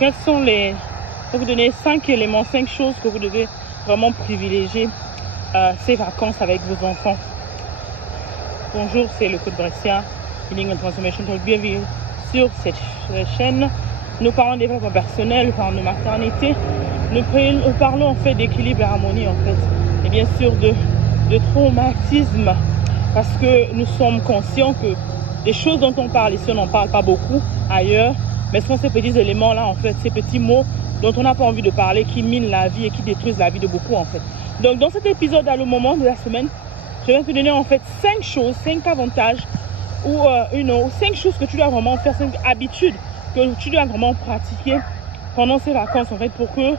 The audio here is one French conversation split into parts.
quels sont les... Je vais vous donner 5 éléments, 5 choses que vous devez vraiment privilégier ces vacances avec vos enfants. Bonjour, c'est le Coach Brescia, Healing and Transformation. Bienvenue sur cette chaîne. Nous parlons de développement personnel, nous parlons de maternité, nous parlons en fait d'équilibre et harmonie en fait. Et bien sûr de traumatisme, parce que nous sommes conscients que les choses dont on parle ici, on n'en parle pas beaucoup ailleurs, mais ce sont ces petits éléments-là en fait, ces petits mots dont on n'a pas envie de parler, qui minent la vie et qui détruisent la vie de beaucoup en fait. Donc dans cet épisode, à le moment de la semaine, je vais te donner en fait 5 choses, 5 avantages ou 5 choses que tu dois vraiment faire, 5 habitudes que tu dois vraiment pratiquer pendant ces vacances en fait, pour que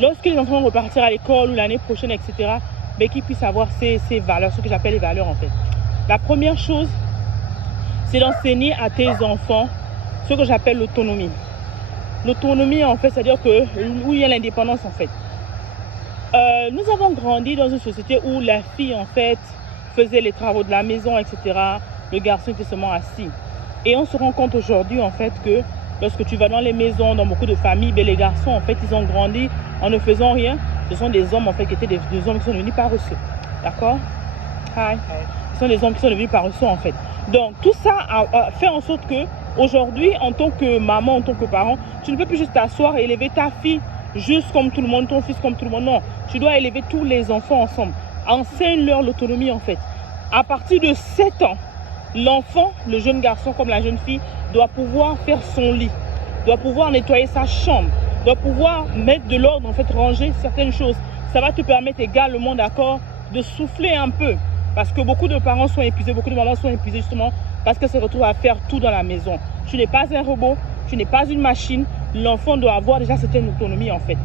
lorsque les enfants vont repartir à l'école ou l'année prochaine, etc., ben, qu'ils puissent avoir ces valeurs, ce que j'appelle les valeurs en fait. La première chose, c'est d'enseigner à tes enfants ce que j'appelle l'autonomie. L'autonomie en fait, c'est-à-dire que où il y a l'indépendance en fait. Nous avons grandi dans une société où la fille en fait faisait les travaux de la maison, etc. Le garçon était seulement assis. Et on se rend compte aujourd'hui en fait que lorsque tu vas dans les maisons, dans beaucoup de familles, ben, les garçons en fait ils ont grandi en ne faisant rien. Ce sont des hommes en fait qui étaient des hommes qui sont devenus paresseux. D'accord? Hi. Ce sont des hommes qui sont devenus paresseux en fait. Donc tout ça a fait en sorte que aujourd'hui, en tant que maman, en tant que parent, tu ne peux plus juste t'asseoir et élever ta fille juste comme tout le monde, ton fils comme tout le monde. Non, tu dois élever tous les enfants ensemble. Enseigne-leur l'autonomie en fait. À partir de 7 ans, l'enfant, le jeune garçon comme la jeune fille, doit pouvoir faire son lit, doit pouvoir nettoyer sa chambre, doit pouvoir mettre de l'ordre, en fait, ranger certaines choses. Ça va te permettre également, d'accord, de souffler un peu. Parce que beaucoup de parents sont épuisés, beaucoup de mamans sont épuisées justement parce qu'elles se retrouvent à faire tout dans la maison. Tu n'es pas un robot, tu n'es pas une machine. L'enfant doit avoir déjà certaine autonomie en fait.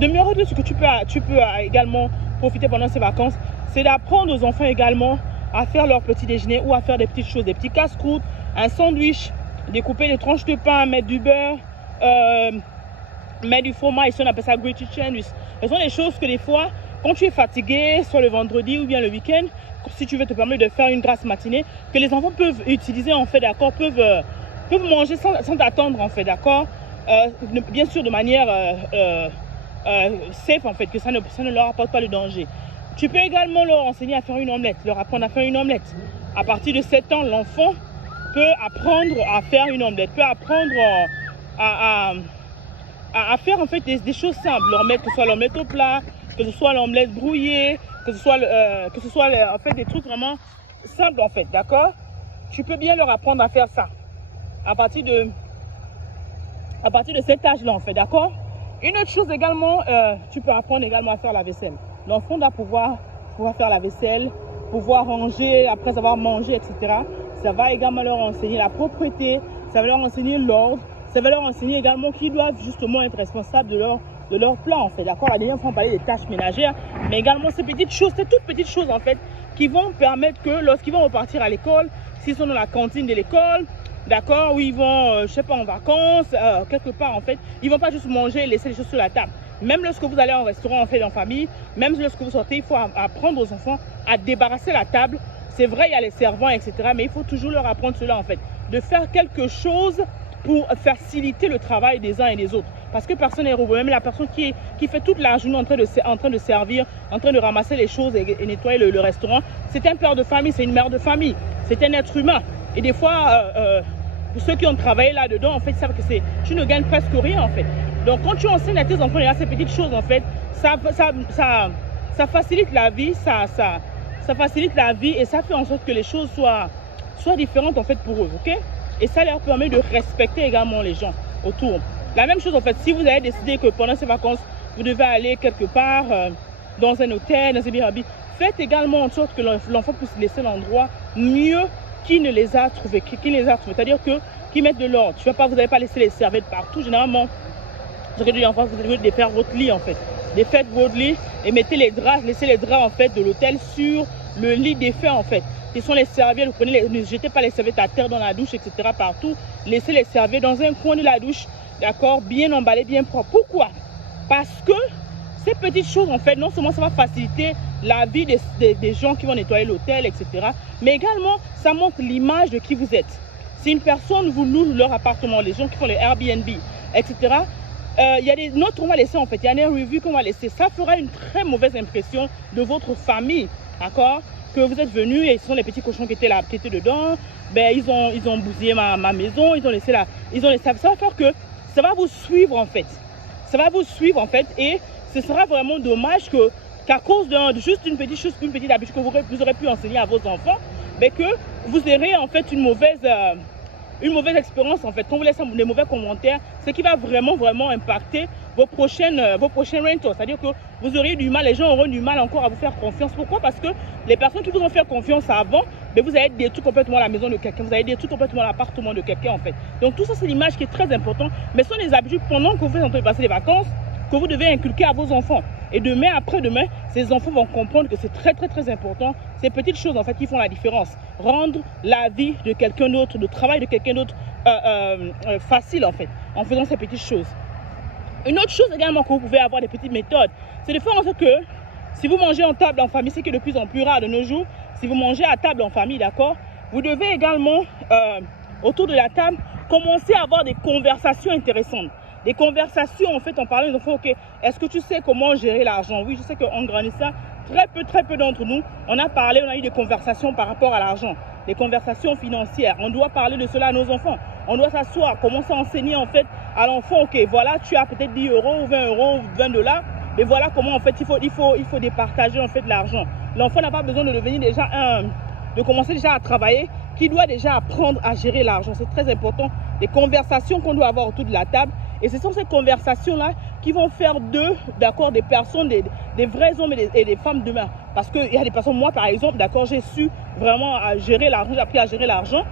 Numéro 2, ce que tu peux également profiter pendant ces vacances, c'est d'apprendre aux enfants également à faire leur petit déjeuner ou à faire des petites choses, des petits casse-croûtes, un sandwich, découper des tranches de pain, mettre du beurre, mettre du fromage, on appelle ça grilled chicken. Ce sont des choses que des fois, quand tu es fatigué, soit le vendredi ou bien le week-end, si tu veux te permettre de faire une grasse matinée, que les enfants peuvent utiliser en fait, d'accord, peuvent manger sans t'attendre en fait, d'accord, bien sûr de manière safe en fait, que ça ne leur apporte pas de danger. Tu peux également leur enseigner à faire une omelette, leur apprendre à faire une omelette. À partir de 7 ans, l'enfant peut apprendre à faire une omelette, peut apprendre à faire en fait des choses simples, l'omelette, que ce soit l'omelette au plat, que ce soit l'omelette brouillée, que ce soit en fait des trucs vraiment simples en fait, d'accord? Tu peux bien leur apprendre à faire ça à partir de cet âge-là en fait, d'accord? Une autre chose également, tu peux apprendre également à faire la vaisselle. L'enfant doit pouvoir faire la vaisselle, pouvoir ranger après avoir mangé, etc. Ça va également leur enseigner la propreté, ça va leur enseigner l'ordre, ça va leur enseigner également qu'ils doivent justement être responsables de leur plan en fait, d'accord? La dernière fois on parlait des tâches ménagères, mais également ces petites choses, ces toutes petites choses en fait, qui vont permettre que lorsqu'ils vont repartir à l'école, s'ils sont dans la cantine de l'école, d'accord, où ils vont, je sais pas, en vacances, quelque part en fait, ils vont pas juste manger et laisser les choses sur la table. Même lorsque vous allez en restaurant en fait en famille, même lorsque vous sortez, il faut apprendre aux enfants à débarrasser la table. C'est vrai, il y a les servants, etc. Mais il faut toujours leur apprendre cela en fait, de faire quelque chose pour faciliter le travail des uns et des autres. Parce que personne n'est robot. Même la personne qui fait toute la journée en train de servir, en train de ramasser les choses et nettoyer le restaurant, c'est un père de famille, c'est une mère de famille, c'est un être humain. Et des fois, pour ceux qui ont travaillé là-dedans, en fait, ils savent que tu ne gagnes presque rien en fait. Donc quand tu enseignes à tes enfants ces petites choses en fait, ça facilite la vie, ça facilite la vie et ça fait en sorte que les choses soient différentes en fait pour eux, ok? Et ça leur permet de respecter également les gens autour. La même chose en fait, si vous avez décidé que pendant ces vacances, vous devez aller quelque part, dans un hôtel, dans un Airbnb, faites également en sorte que l'enfant puisse laisser l'endroit mieux qu'il ne les a trouvés. C'est-à-dire qu'ils mettent de l'ordre. Vous n'allez pas laisser les serviettes partout. Généralement, ce que dit l'enfant, vous devez défaire votre lit en fait. Défaites votre lit et mettez les draps, laissez les draps en fait de l'hôtel sur le lit défait en fait. Ce sont les serviettes, ne jetez pas les serviettes à terre dans la douche, etc. partout. Laissez les serviettes dans un coin de la douche, d'accord, bien emballé, bien propre. Pourquoi? Parce que ces petites choses en fait, non seulement ça va faciliter la vie des gens qui vont nettoyer l'hôtel, etc. Mais également, ça montre l'image de qui vous êtes. Si une personne vous loue leur appartement, les gens qui font les Airbnb, etc. Il y a des notes qu'on va laisser en fait, il y a des reviews qu'on va laisser. Ça fera une très mauvaise impression de votre famille, d'accord? Que vous êtes venus et ce sont les petits cochons qui étaient là, qui étaient dedans. Ben ils ont bousillé ma maison, ils ont laissé ça va faire que ça va vous suivre en fait. Ça va vous suivre en fait et ce sera vraiment dommage qu'à cause de juste une petite chose, une petite habitude que vous aurez pu enseigner à vos enfants, mais que vous aurez en fait une mauvaise expérience en fait. Quand vous laissez des mauvais commentaires, ce qui va vraiment impacter vos prochaines rentals. C'est-à-dire que vous aurez du mal, les gens auront du mal encore à vous faire confiance. Pourquoi? Parce que les personnes qui vous ont fait confiance avant, mais vous avez détruit complètement la maison de quelqu'un, vous avez détruit complètement l'appartement de quelqu'un en fait. Donc tout ça, c'est l'image qui est très importante, mais ce sont des habitudes pendant que vous êtes en train de passer les vacances que vous devez inculquer à vos enfants. Et demain, après-demain, ces enfants vont comprendre que c'est très important. Ces petites choses en fait qui font la différence. Rendre la vie de quelqu'un d'autre, le travail de quelqu'un d'autre facile en fait, en faisant ces petites choses. Une autre chose également que vous pouvez avoir des petites méthodes, c'est de faire en sorte que si vous mangez en table en famille, c'est qui est de plus en plus rare de nos jours, si vous mangez à table en famille, d'accord, vous devez également, autour de la table, commencer à avoir des conversations intéressantes. Des conversations, en fait, en parlant aux enfants, ok, est-ce que tu sais comment gérer l'argent? Oui, je sais qu'en grandissant, très peu d'entre nous, on a eu des conversations par rapport à l'argent, des conversations financières. On doit parler de cela à nos enfants. On doit s'asseoir, commencer à enseigner, en fait, à l'enfant, ok, voilà, tu as peut-être 10 euros, ou 20 euros, ou 20 $, et voilà comment, en fait, il faut départager, en fait, l'argent. L'enfant n'a pas besoin de devenir déjà de commencer déjà à travailler, qui doit déjà apprendre à gérer l'argent. C'est très important. Des conversations qu'on doit avoir autour de la table. Et ce sont ces conversations-là qui vont faire d'eux, d'accord, des personnes, des vrais hommes et des femmes demain. Parce qu'il y a des personnes, moi par exemple, d'accord, j'ai su vraiment gérer l'argent, j'ai appris à gérer l'argent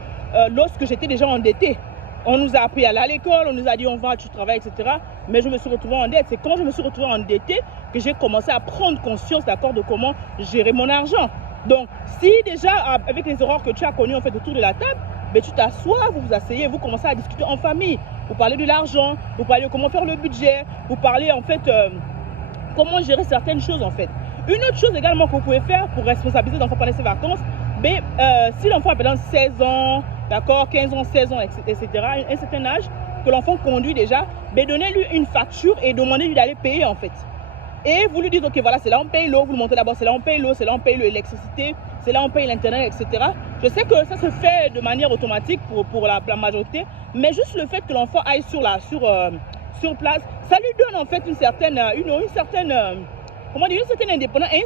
lorsque j'étais déjà endettée. On nous a appris à aller à l'école, on nous a dit on va, tu travailles, etc. Mais je me suis retrouvée en dette. C'est quand je me suis retrouvée endettée que j'ai commencé à prendre conscience, d'accord, de comment gérer mon argent. Donc, si déjà, avec les erreurs que tu as connues en fait autour de la table, mais tu t'assois, vous vous asseyez, vous commencez à discuter en famille. Vous parlez de l'argent, vous parlez de comment faire le budget, vous parlez en fait comment gérer certaines choses en fait. Une autre chose également que vous pouvez faire pour responsabiliser l'enfant pendant ses vacances, mais, si l'enfant a pendant 16 ans, d'accord, 15 ans, 16 ans, etc., un certain âge, que l'enfant conduit déjà, mais donnez-lui une facture et demandez-lui d'aller payer en fait. Et vous lui dites, ok, voilà, c'est là on paye l'eau, vous le montrez d'abord, c'est là on paye l'eau, c'est là on paye l'électricité, c'est là on paye l'internet, etc. Je sais que ça se fait de manière automatique pour la majorité, mais juste le fait que l'enfant aille sur place, ça lui donne en fait une certaine indépendance et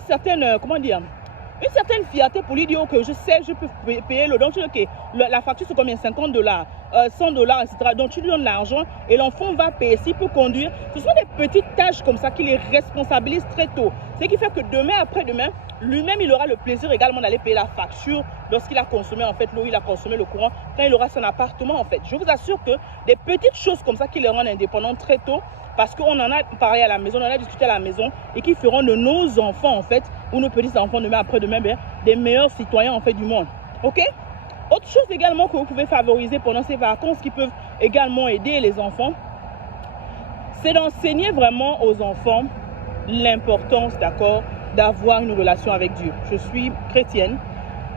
une certaine fierté pour lui dire que je sais, je peux payer le don. Tu dis, ok, la facture c'est combien? 50 $, 100 $, etc. Donc tu lui donnes l'argent et l'enfant va payer. S'il peut conduire, ce sont des petites tâches comme ça qui les responsabilisent très tôt. Ce qui fait que demain, après-demain, lui-même, il aura le plaisir également d'aller payer la facture lorsqu'il a consommé en fait l'eau, il a consommé le courant, quand il aura son appartement en fait. Je vous assure que des petites choses comme ça qui les rendent indépendants très tôt, parce qu'on en a parlé à la maison, on en a discuté à la maison et qui feront de nos enfants en fait, ou nos petits enfants demain après-demain, des meilleurs citoyens en fait du monde. Ok? Autre chose également que vous pouvez favoriser pendant ces vacances qui peuvent également aider les enfants, c'est d'enseigner vraiment aux enfants l'importance, d'accord, d'avoir une relation avec Dieu. Je suis chrétienne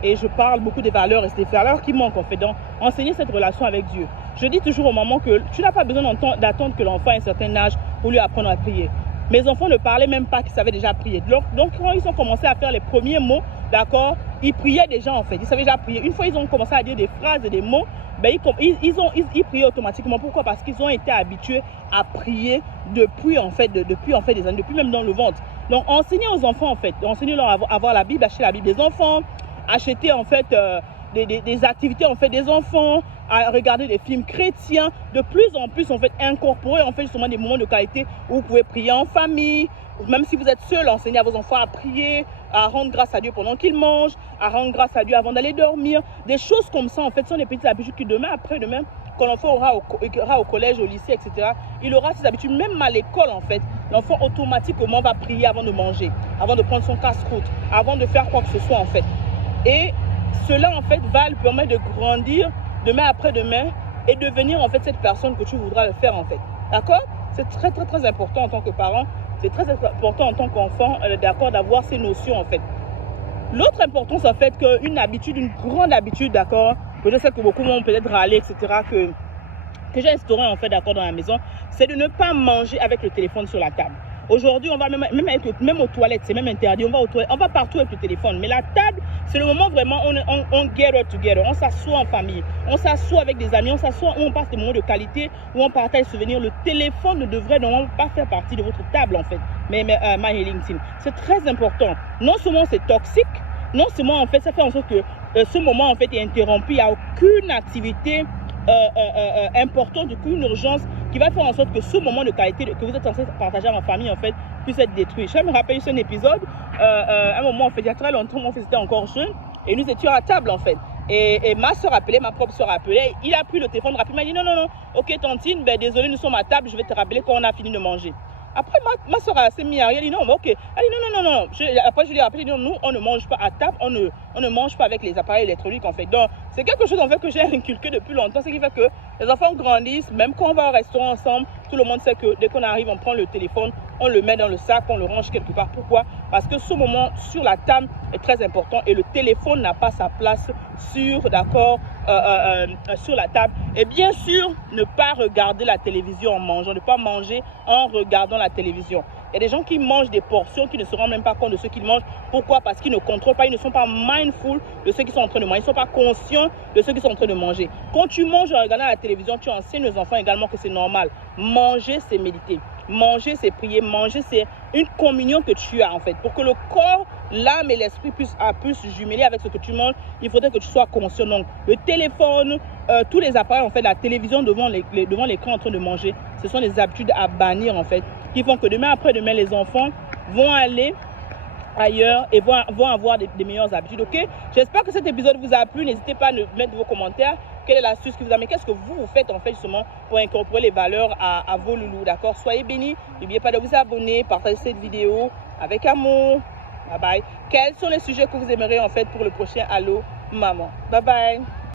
et je parle beaucoup des valeurs et c'est des valeurs qui manquent en fait, donc enseigner cette relation avec Dieu. Je dis toujours aux mamans que tu n'as pas besoin d'attendre que l'enfant ait un certain âge pour lui apprendre à prier. Mes enfants ne parlaient même pas qu'ils savaient déjà prier. Donc quand ils ont commencé à faire les premiers mots, d'accord, ils priaient déjà en fait, ils savaient déjà prier. Une fois ils ont commencé à dire des phrases et des mots, ben, ils priaient automatiquement. Pourquoi? Parce qu'ils ont été habitués à prier depuis en fait des années, depuis même dans le ventre. Donc enseigner aux enfants en fait, enseigner-leur à avoir la Bible, acheter la Bible des enfants, acheter en fait des activités en fait des enfants, à regarder des films chrétiens, de plus en plus en fait incorporer en fait justement des moments de qualité où vous pouvez prier en famille, même si vous êtes seul, enseigner à vos enfants à prier, à rendre grâce à Dieu pendant qu'ils mangent, à rendre grâce à Dieu avant d'aller dormir. Des choses comme ça en fait sont des petites habitudes qui demain après-demain, quand l'enfant aura au collège, au lycée, etc., il aura ces habitudes, même à l'école en fait. L'enfant automatiquement va prier avant de manger, avant de prendre son casse-croûte, avant de faire quoi que ce soit en fait. Et cela en fait va lui permettre de grandir demain après-demain et devenir en fait cette personne que tu voudras le faire en fait. D'accord? C'est très important en tant que parent, c'est très important en tant qu'enfant, d'accord, d'avoir ces notions en fait. L'autre importance en fait qu'une habitude, une grande habitude, d'accord, je sais que beaucoup vont peut-être râler, etc., que que j'ai instauré en fait d'accord dans la maison, c'est de ne pas manger avec le téléphone sur la table. Aujourd'hui, on va même aux toilettes, c'est même interdit. On va aux toilettes, on va partout avec le téléphone. Mais la table, c'est le moment vraiment où on gather together. On s'assoit en famille, on s'assoit avec des amis, on s'assoit où on passe des moments de qualité, où on partage des souvenirs. Le téléphone ne devrait normalement pas faire partie de votre table en fait. My Healing Team, c'est très important. Non seulement c'est toxique, non seulement en fait ça fait en sorte que ce moment en fait est interrompu. Il n'y a aucune activité importante, aucune urgence qui va faire en sorte que ce moment de qualité que vous êtes censé partager en famille en fait puisse être détruit. Je me rappelle un épisode, un moment en fait, il y a très longtemps, mon fils était encore jeune et nous étions à table en fait. Et ma soeur appelait, ma propre soeur appelait, il a pris le téléphone rapidement, il m'a dit non, ok tantine, ben désolé, nous sommes à table, je vais te rappeler quand on a fini de manger. Après, ma soeur s'est mise à rire, elle dit non, ok. Elle dit non. Après, je lui ai rappelé, non, nous, on ne mange pas à table, on ne mange pas avec les appareils électroniques, en fait. Donc, c'est quelque chose, en fait, que j'ai inculqué depuis longtemps, ce qui fait que les enfants grandissent, même quand on va au restaurant ensemble, tout le monde sait que dès qu'on arrive, on prend le téléphone, on le met dans le sac, on le range quelque part. Pourquoi? Parce que ce moment sur la table est très important et le téléphone n'a pas sa place sur la table. Et bien sûr, ne pas regarder la télévision en mangeant, ne pas manger en regardant la télévision. Il y a des gens qui mangent des portions qui ne se rendent même pas compte de ce qu'ils mangent. Pourquoi? Parce qu'ils ne contrôlent pas, ils ne sont pas mindful de ce qu'ils sont en train de manger. Ils ne sont pas conscients de ce qu'ils sont en train de manger. Quand tu manges en regardant la télévision, tu enseignes aux enfants également que c'est normal. Manger, c'est méditer. Manger, c'est prier. Manger, c'est une communion que tu as en fait. Pour que le corps, l'âme et l'esprit puissent jumeler avec ce que tu manges, il faudrait que tu sois conscient. Donc, le téléphone, tous les appareils, en fait, la télévision devant l'écran en train de manger, ce sont des habitudes à bannir en fait, qui font que demain, après-demain, les enfants vont aller ailleurs et vont avoir des meilleures habitudes. Ok, j'espère que cet épisode vous a plu. N'hésitez pas à mettre vos commentaires. Quelle est l'astuce qui vous a mis? Qu'est-ce que vous faites en fait justement pour incorporer les valeurs à vos loulous? D'accord, soyez bénis. N'oubliez pas de vous abonner, partager cette vidéo avec amour. Bye bye. Quels sont les sujets que vous aimeriez en fait pour le prochain Allô Maman? Bye bye.